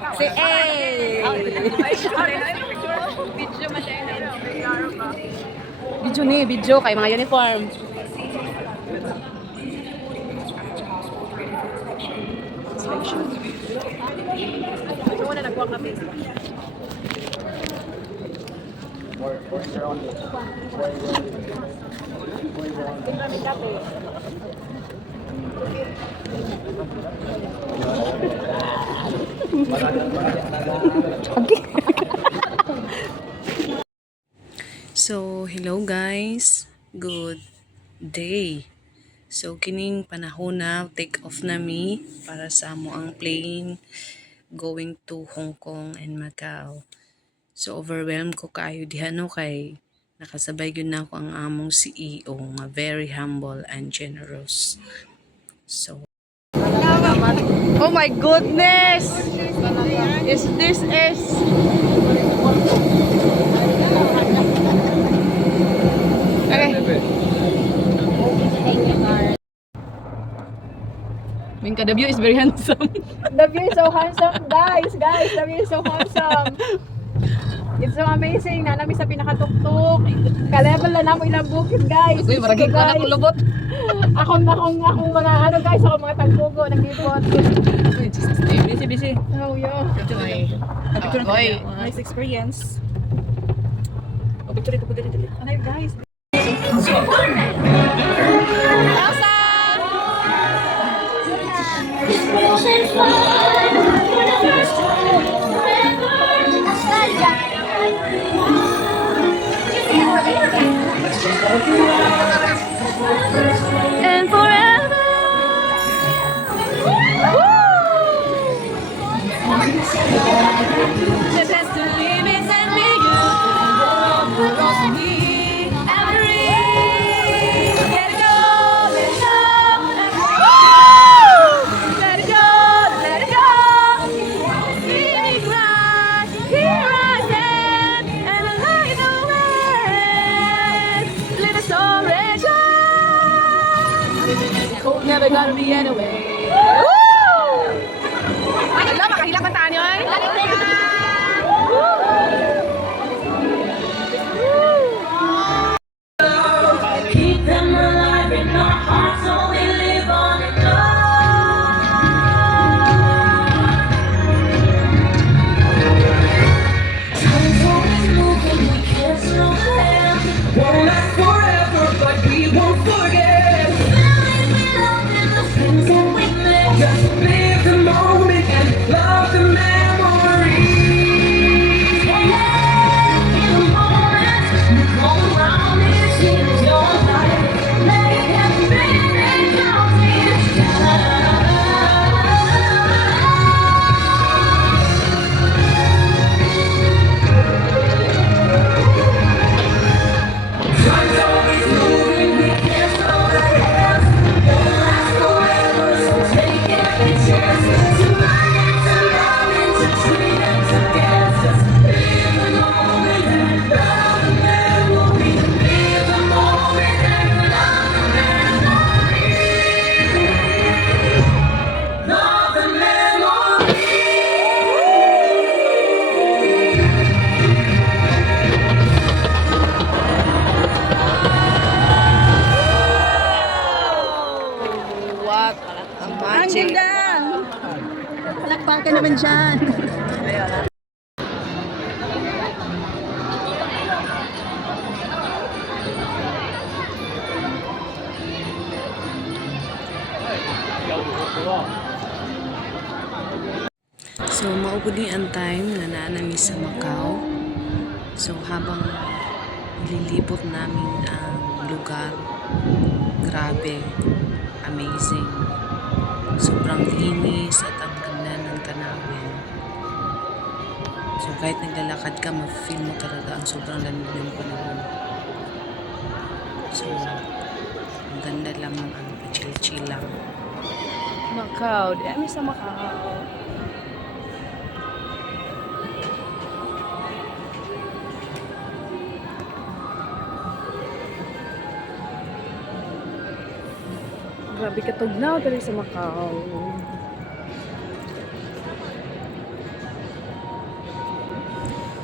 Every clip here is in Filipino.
Si A! Video ni, video kay mga uniform. Ito muna nagkuha kami. So, hello guys. Good day. So, kining panahon na take off na mi para sa amo ang plane going to Hong Kong and Macau. So, overwhelmed ko kaayo diha no kay nakasabay gyud na ako ang among CEO nga very humble and generous. So, oh my goodness! Is this is okay. Minka, the view is very handsome. The view is so handsome, guys. The view is so handsome. It's so amazing. Nanami sa pinakatuktok. Ka-level na namo ilang bukid, guys. Uy, maragig ko na kulubot. Akong mga ano, guys. Ako mga tagpugo, naglibot. Uy, Jesus, busy, busy. Oh, yo. Oy. Nice experience. Oh, picture ito, dali. Ano yun, guys? And forever. The best to live is and be you. Across me, every let it go, let it go, let it go, let it go. See me cry, here I stand, and I light the way. Live a story, never gonna be anyway. Alam, makahilak ang taan yun. Keep them alive in our hearts, so we live on and on. Time's always moving, we can't slow down. Won't last forever, but we won't forget. Feelings we loved and the things that we made. Just live the moment and love the memories. In the moment, you come around and it seems your life. Let it happen and count each time. Time's always moving, we can't slow down. Won't last forever, so take every chance. Tonight and tomorrow and to treat and to dance. Just live the moment and love the memory. Live the moment and love the memory. Love the memory. What? Ang magic. Palakpakan naman dyan. So, mauguli ang time na naanami sa Macau. So, habang nililibot namin ang lugar, grabe, amazing. Sobrang linis at ang ganda ng tanawin. So, kahit naglalakad ka, ma-feel mo talaga ang sobrang lamig ng panahon. So, ang ganda lang ng chill-chill lang. Macau, di kami sa Macau. Grabe katugnaw dali sa Macau.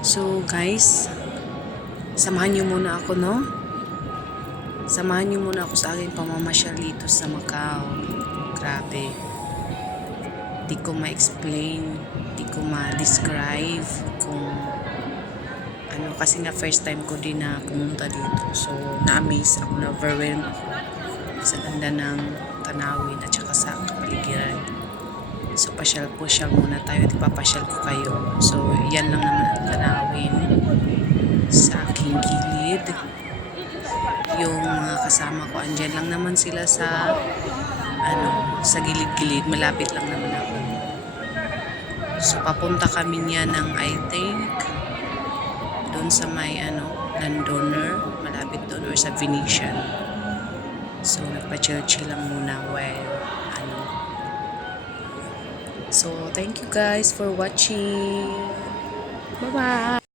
So guys, samahan niyo muna ako, no? Samahan niyo muna ako sa aking pamamasyal dito sa Macau. Grabe. Di ko ma-explain, di ko ma-describe kung ano, kasi nga first time ko din na pumunta dito. So, na-amaze ako, na-overwhelmed ako sa ganda ng tanawin at saka sa kapaligiran. So, pasyal muna tayo at ipapasyal ko kayo. So, yan lang naman ang tanawin sa aking gilid. Yung mga kasama ko, andyan lang naman sila sa sa gilid-gilid. Malapit lang naman ako. So, papunta kami niya ng, I think, doon sa may landowner, malapit doon, or sa Venetian. So, nagpa-chill-chill lang muna while So, thank you guys for watching. Bye-bye!